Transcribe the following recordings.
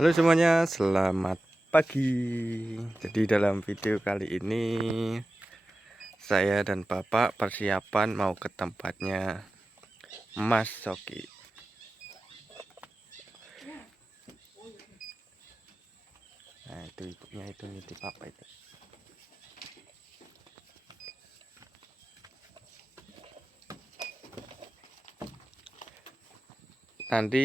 Halo semuanya, selamat pagi. Jadi dalam video kali ini saya dan Bapak persiapan mau ke tempatnya Mas Soki. Nah itu ibunya itu nitip apa itu. Nanti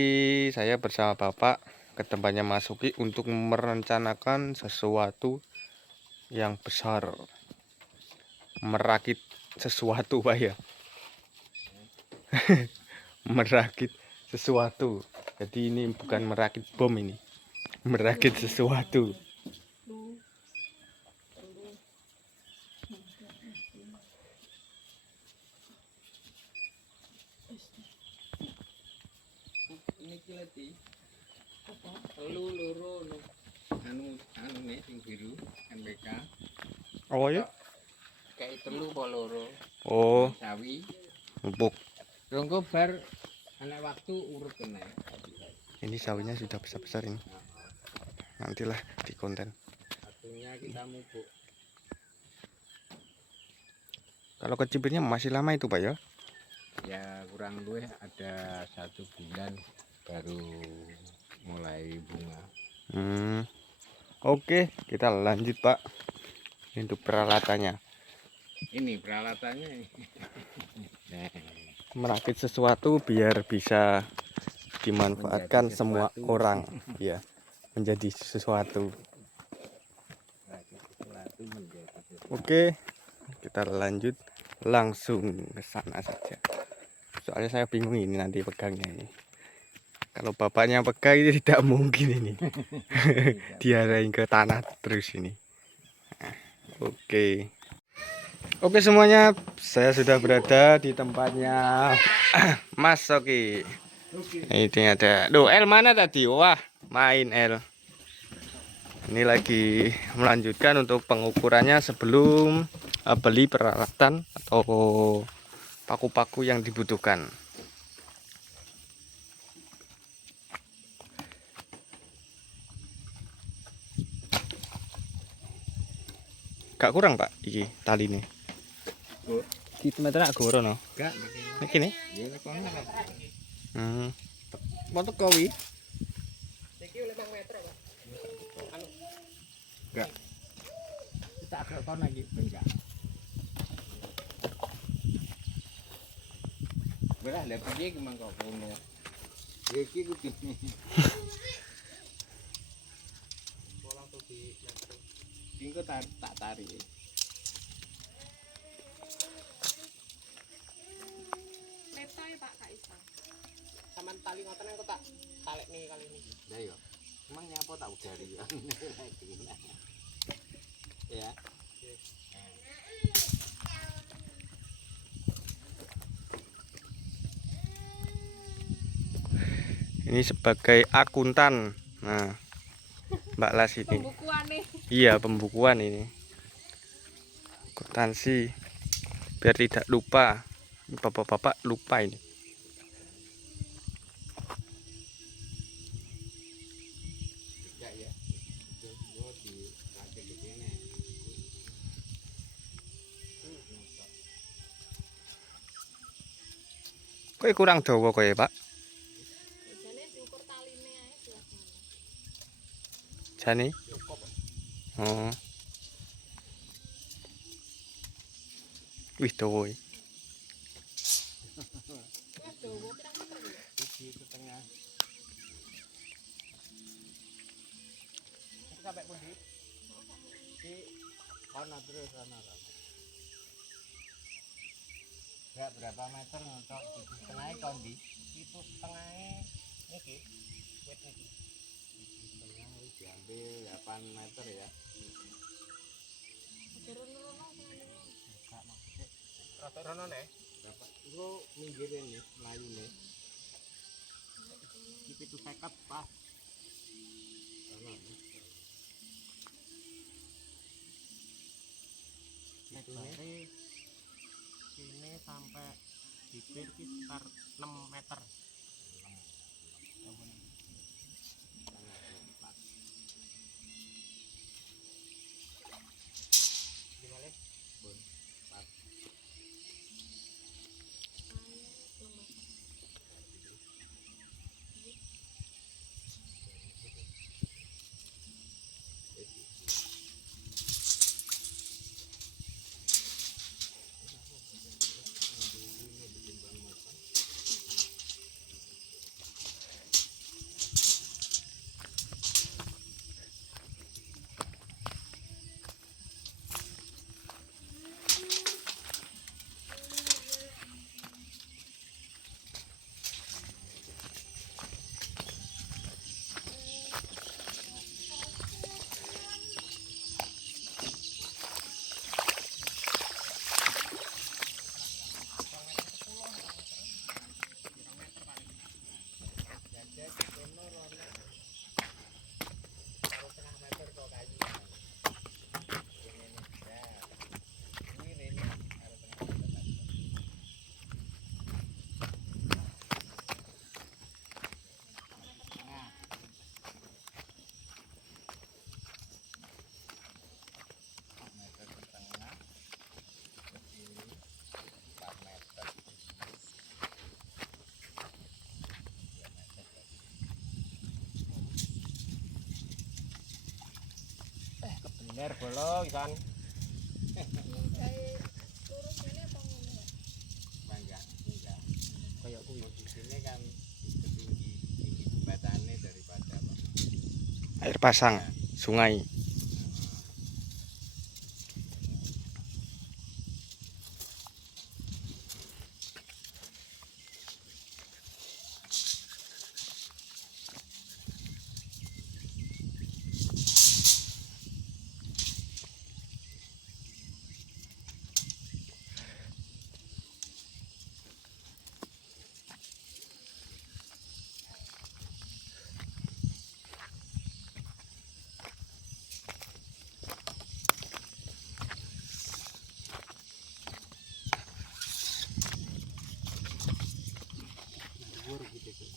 saya bersama Bapak ke tempatnya Mas Soki untuk merencanakan sesuatu yang besar. Merakit sesuatu Pak ya. Merakit sesuatu. Jadi ini bukan merakit bom ini. Merakit sesuatu. Ini kilati telu loro anu nih sing biru NPK. Oh ya? Kayak telu apa loro. Oh, Sawi. empuk. Ronggo bar anak waktu urut kena. Ini sawinya sudah besar-besar ini. Nantilah di konten. Waktunya kita mupuk. Kalau kecibirnya masih lama itu Pak ya? Ya kurang lebih ada 1 bulan baru mulai bunga. Oke, kita lanjut Pak. Untuk peralatannya. Ini peralatannya ini. Merakit sesuatu biar bisa dimanfaatkan Menjadi semua sesuatu. orang. Ya, menjadi sesuatu. Oke, kita lanjut langsung ke sana saja. Soalnya saya bingung ini nanti pegangnya ini. Kalau bapaknya pegang ini tidak mungkin ini. Diarahin ke tanah terus ini. Oke. Oke semuanya, saya sudah berada di tempatnya Mas Soki. Ini ada. Duh, L mana tadi? Wah, main L. Ini lagi melanjutkan untuk pengukurannya sebelum beli peralatan atau paku-paku yang dibutuhkan. Gak kurang Pak, iki tali ini. Gitu meter gak goro no. Enggak, Ini. ya kono apa? Montok kowi. Enggak. Kita agak kono lagi enggak. Belah lha piye ki mangko kono. Ya iki kudu. Langsung di meter. Tingko tak tarik. Letoy Pak Kak Isa. Saman tali ngoten kok tak talek nih kali ini. Lah yo. Emang nyapa tak udari ya. Ya. Ini sebagai akuntan. Nah, Mbak Las ini. Pembukuan nih. Iya, pembukuan ini. Akuntansi. Biar tidak lupa. Bapak-bapak lupa ini. Enggak ya. Yo di lagi begini. Kok kurang dawa kok ya, Pak? Biasanya diukur taline ae biasanya. Jane. Cukup. Oh. Wih, dawa. Ya dawa pirang meter ya? Di setengah. Sampai pundi? Di kono terus kono. Enggak berapa meter untuk di setengah kondi? Itu setengahnya niki. Wet niki. Setengah diambil 8 meter ya. Turun-turun sing Enggak maksudnya. Rata rono nih. Berapa? Itu minggir ini melayu nih. Itu sekat pas. Dari sini sampai bibir sekitar 6 meter. Ler bolong kan. Kayak lurus ini apa ngono ya? Enggak. Kayak kuwi di sini kan ketinggi tinggi jembatannya daripada apa? Air pasang, sungai. Dhuwur gitu.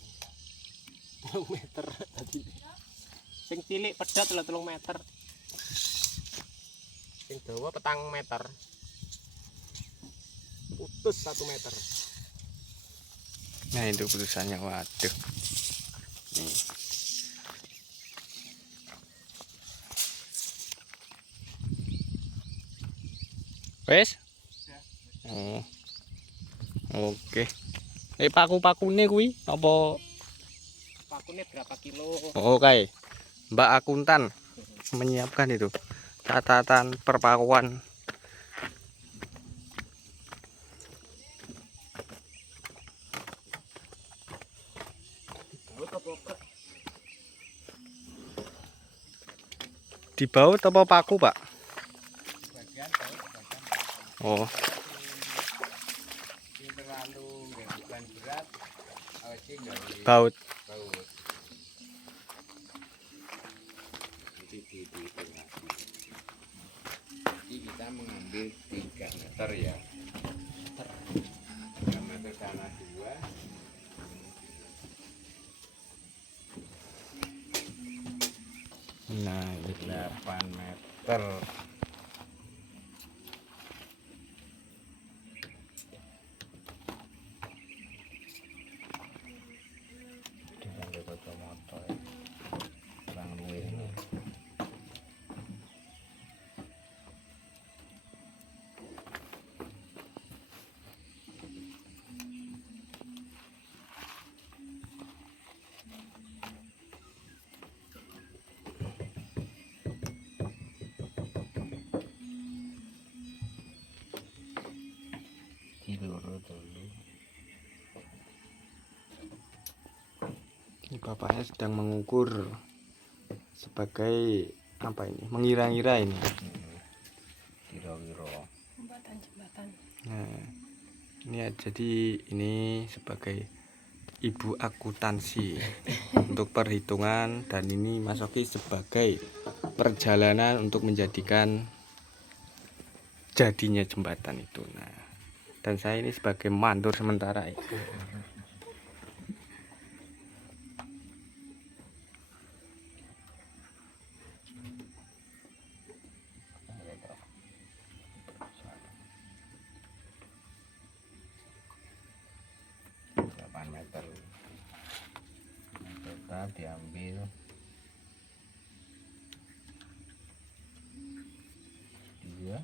3 meter tadi. Sing cilik pedhot lho 3 meter. Sing dawa 4 meter. Putus 1 meter. Nah itu putusannya, waduh. Nih. Wes? Oh. Oke. Paku-pakune kuwi apa? Pakune berapa kilo? Oh, oke. Mbak akuntan menyiapkan itu catatan perpakuan. Dibaut apa paku, Pak? Bagian baut, bagian paku. Oh, Sing terlalu nggak beban berat, awet sih nggak baut. baut. Jadi di tengah. Jadi kita mengambil 3 meter ya. 3 meter sana 2. Nah, ini 8 meter. Diambil kacamata ya. Kurang luwih ini. Loro dulu. Ini bapaknya sedang mengukur sebagai apa ini? Mengira-ngira ini. Kira-kira Jembatan. Nah, ini ya, jadi ini sebagai ibu akuntansi untuk perhitungan, dan ini Mas Oki sebagai perjalanan untuk menjadikan jadinya jembatan itu. Nah, dan saya ini sebagai mandor sementara ya. meter. Total diambil 2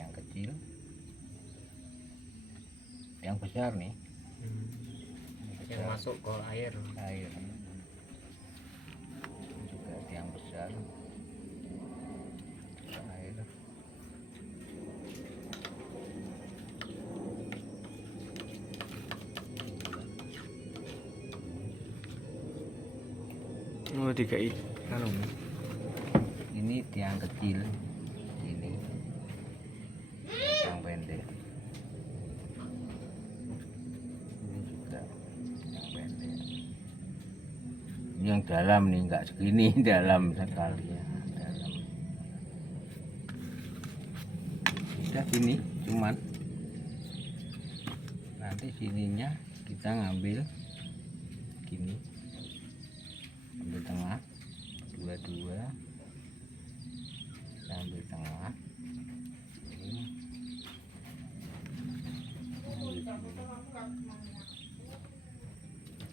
yang kecil, yang besar nih, yang masuk ke air. juga yang besar air. Oh, DKI anu. Ini tiang kecil, ini yang pendek, ini juga yang pendek. Ini yang dalam nih, nggak segini, dalam sekali ya, dalam. udah gini cuman nanti sininya kita ngambil gini, ambil tengah dua-dua, kita ambil tengah ini.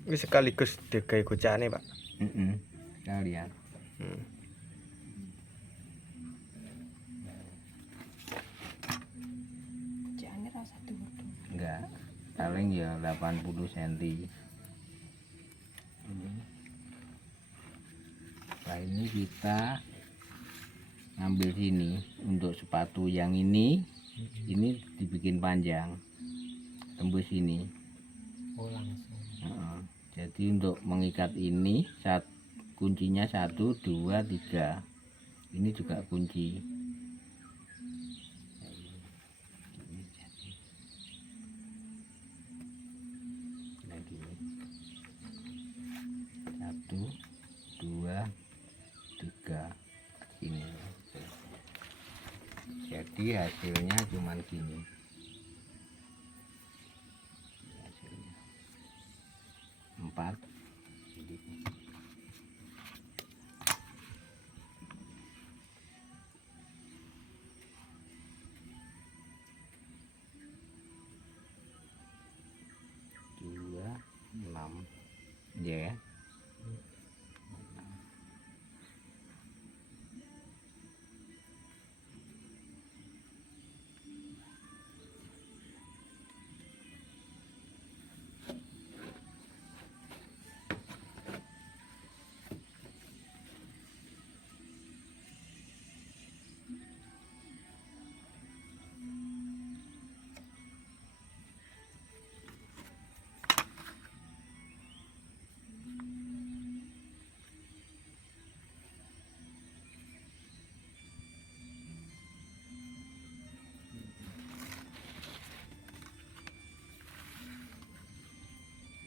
Ini sekaligus digawe gocane, Pak. Sekalian. Jangan rasa dhuwur. Enggak, paling ya 80 cm. Setelah ini kita ngambil sini untuk sepatu yang ini dibikin panjang tembus ini. Oh langsung. Jadi untuk mengikat ini kuncinya 1, 2, 3. Ini juga kunci. Nah, gini. 1, 2, 3. Ini. Jadi hasilnya cuman gini. Hasilnya 4. Dua, 6. Ya.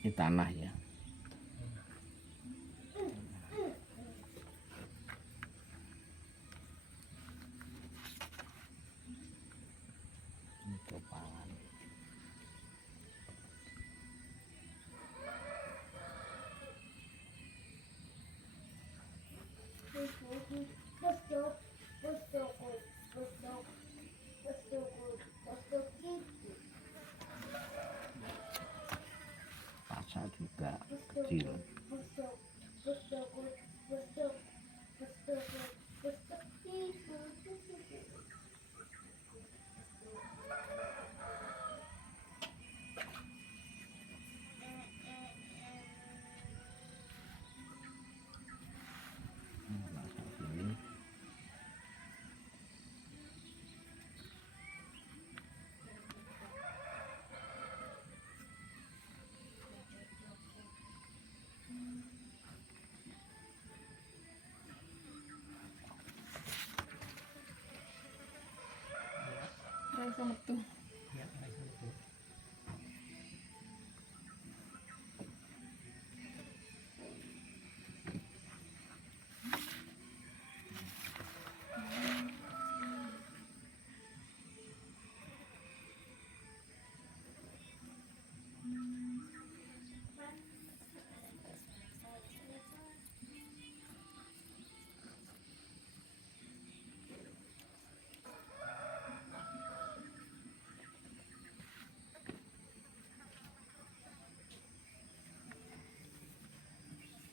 Ini tanah ya. Ini topangan. Pasak juga kecil. Rasa metu. Ya, langsung itu.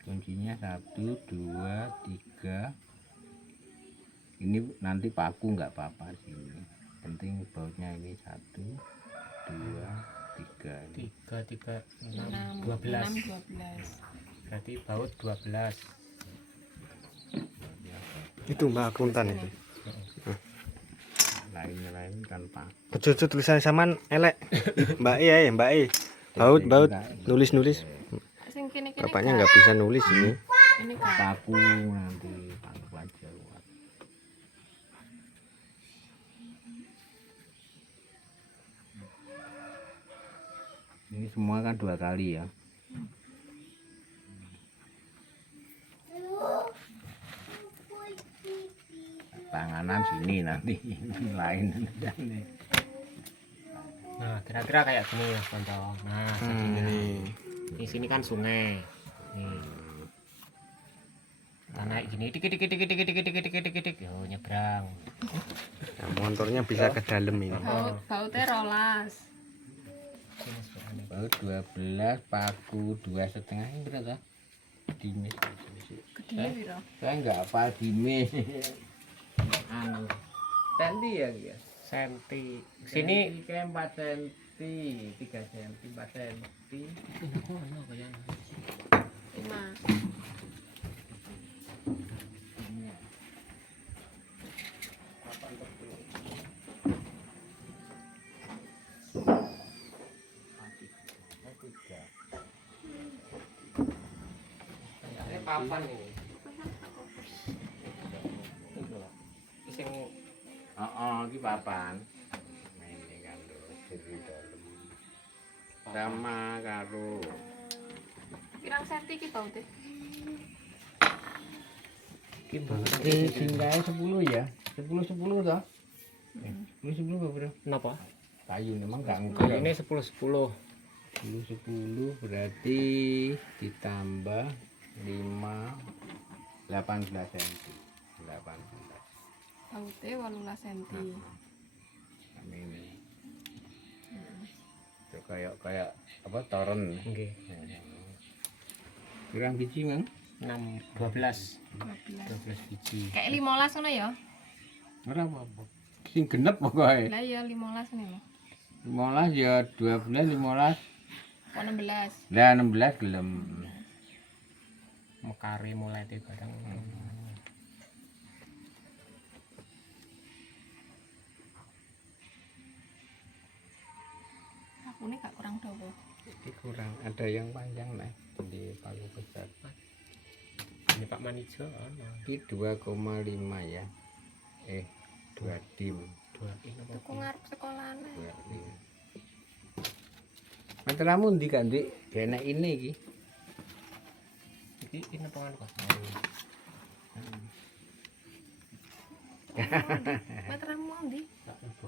Kuncinya 1, 2, 3. Ini nanti paku nggak apa-apa sini. Penting bautnya ini 1, 2, 3. Ini 3, 3, 6, 6, 12. 12. Berarti baut 12. Itu Mbak akuntan itu. lain-lain kan paku. Ojo tulisan saman elek. Mbak E ya, Mbak E. Baut nulis-nulis. Sing kene-kene Bapaknya nggak bisa nulis ini. ini kan. Paku nanti paku aja buat. Ini semua kan 2 kali ya. Panganan sini nanti lain. Nah, kira-kira kayak gini ya, contoh. Nah, segini. Ini. Di sini kan sungai. Nih. Kita naik gini, dikit dikit dikit dikit dikit dikit dikit dikit. Yo, nyebrang. Nah, motornya bisa ke dalam ini. Bautnya rolas. Sini sebenarnya. Baru 12 paku 2,5 ini berapa? Dimis. Gedenya piro? Saya nggak hafal dimis. Anu. Senti ya guys. Senti. Sini kayak 4 senti, 3 senti, 4 senti. Lima. ini papan ini. Sing Iki papan. Ini kan lho, di dalam. Sama karo Pirang senti ki bautnya? singgahe 10 ya. 10 toh? 10 apa bro? napa? Kayu memang enggak Kalau ngukur. ini 10 10. 10 berarti ditambah 5 18 cm. 18. Bautnya 18 senti. Kami ini. Itu kayak apa toren. Nggih. Kurang biji mang? 6 12. 12. 12 biji. Kayak 15 ngono ya? Ora apa-apa. Sing genep pokoke. Lah ya 15 nih lho. 15 ya 12 15. Kok 16. Lah 16 gelem. Mekare mulai te barang. Aku nih gak kurang dawa. Ini kurang ada yang panjang nih di palu besar. Ini Pak Manijo ono. Ini 2,5 ya. 2 dim. 2 ini apa? Tuku ngarep sekolahan. 2 dim. Materamu ndi kan, Dik? Enak ini iki. Iki ini apa kan Pak? Metermu ndi?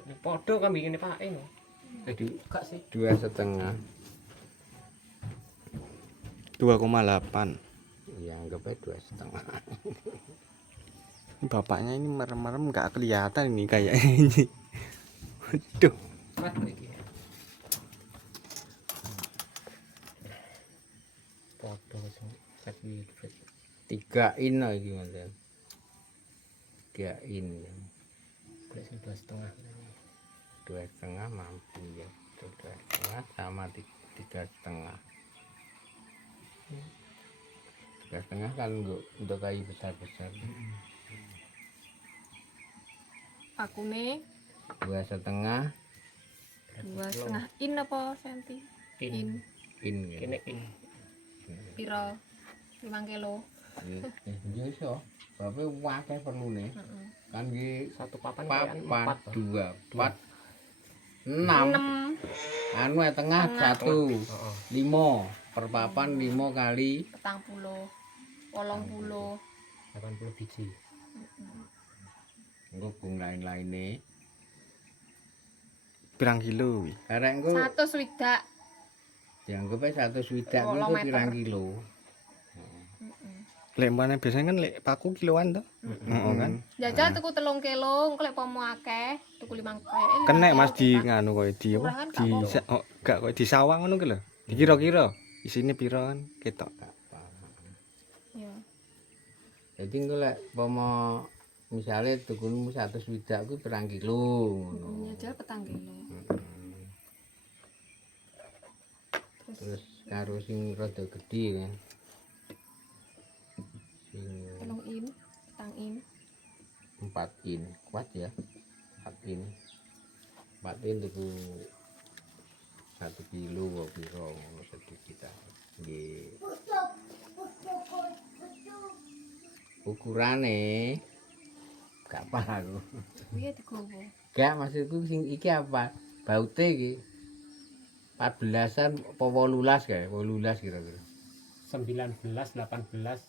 Ini podo kan bikin Pak ini. Jadi Enggak sih. 2,5. 2,8. Ya anggap aja 2,5. Ini bapaknya ini merem-merem nggak kelihatan ini kayak ini. Waduh. Kuat iki. Podo sing sapi. 3 in iki Mas. 3 in. Kulit sing 2,5. 2,5 mampu ya. 2,5 sama 3,5. 3,5 kan untuk kayu besar-besar. Aku nih 2,5 2,5 in apa senti? In. in ya. Kene in. Piro? 5 kilo. Ya iso. Bape wae perlune. Heeh. Kan iki Satu papan kayak papan 2, 4, 6. 6 Anu ya tengah 1, 5 per papan 5 kali 40. 80. 80 biji. engko bung lain-laine. Pirang kilo wi? Karek engko 100 swidak. dianggep ae 100 swidak Oh, engko meter. pirang kilo. Lek mana biasanya kan lek paku kiloan tuh. Heeh kan. Jajal tuku 3 kilo, engko lek pomo akeh, tuku 5 kilo. Kenek Mas di nganu koyo di apa? Murah kan, Di gak apa-apa. gak koyo di sawang ngono ki lho. Dikira-kira isine piro kan ketok. Ya. Jadi engko lek pomo misale tukunmu 100 swidak kuwi pirang kilo ngono. Jajal 4 kilo. Terus karo sing rada gedhi kan. Sing 3 in, 4 in. 4 in kuat ya. 4 in. 4 in tuku 1 kilo apa piro ngono sedikit ta. Nggih. Ukurane gak paham aku. Kuwi digowo. Gak maksudku sing iki apa? Baute iki 14-an apa 18 kae? 18 kira-kira. 19 18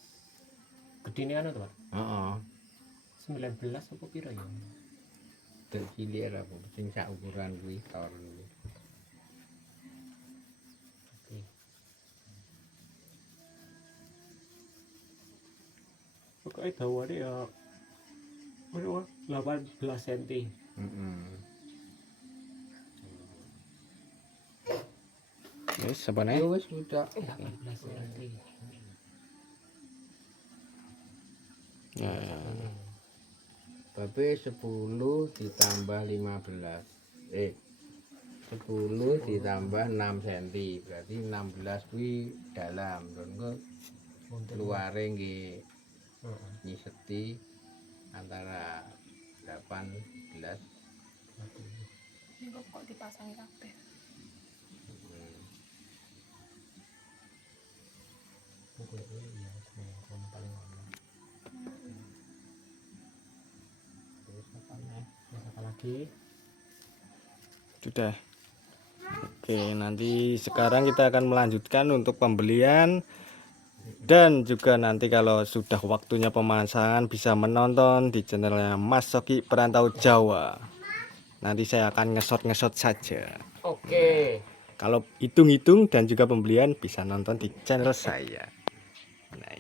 gedine anu to Pak. Heeh. 19 apa piro ya? Tercilir apa sing sak ukuran kuwi tor kuwi. Oke. Pokoknya dawane ya berapa? 18 cm. Wis apa nih? Ya wis udah. 18 cm. Ya. Tapi 10 ditambah 15. 10 ditambah 6 cm. Berarti 16 kuwi dalam. Terus luare nggih nyiseti antara 18. Ini kok dipasangi kabeh. Apa lagi? Sudah. Oke, nanti sekarang kita akan melanjutkan untuk pembelian dan juga nanti kalau sudah waktunya pemasangan bisa menonton di channelnya Mas Soki Perantau Jawa. Nanti saya akan ngesot saja. Oke. Kalau hitung-hitung dan juga pembelian bisa nonton di channel saya. Nah,